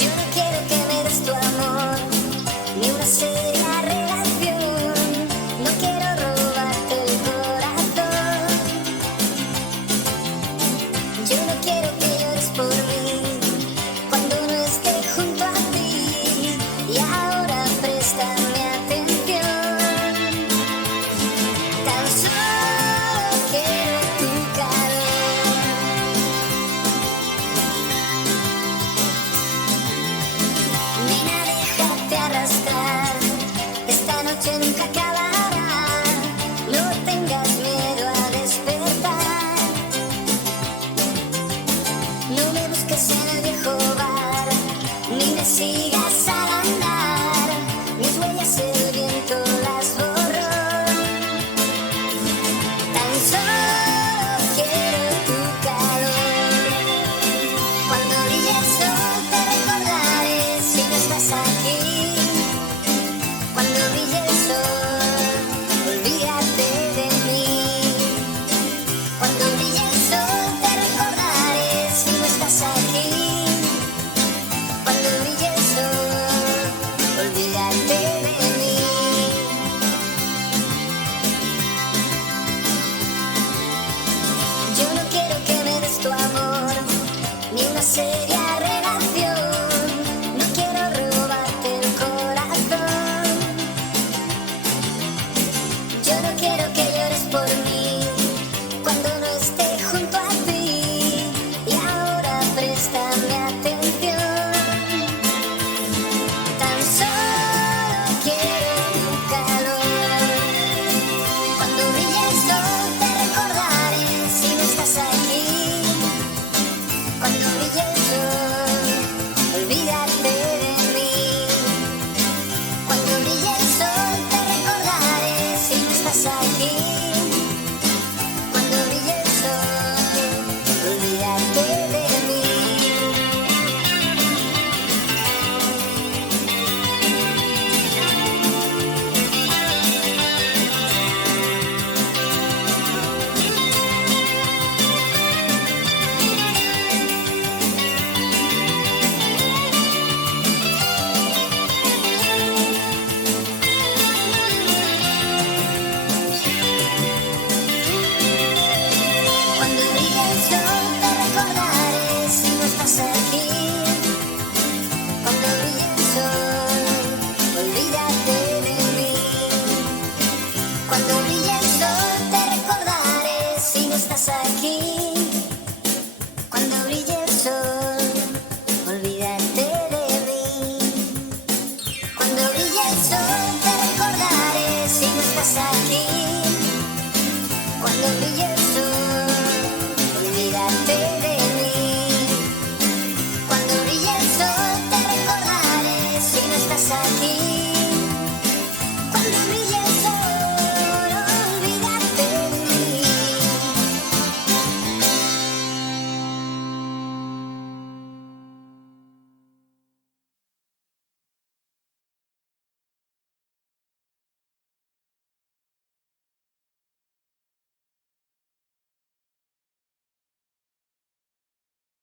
Yo no quiero que me des tu amor, ni una seria relación. No quiero robarte el corazón. Yo no quiero que llores por mí cuando no esté junto a ti. Y ahora préstame atención. Tan solo quiero tu calor. Nena, déjate arrastrar, esta noche nunca acabará. No tengas miedo a despertar. No me busques en el viejo bar, ni me sigas al andar. Mis huellas el viento las borró. Tan solo quiero tu calor. Cuando brille el sol te recordaré si no estás aquí. Cuando brille el sol, olvídate de mí. Cuando brille el sol te recordaré si no estás aquí. Cuando brille el sol, olvídate de mí. Yo no quiero que me des tu amor, ni una seria relación. No quiero robarte el corazón. Yo no quiero que llores por mí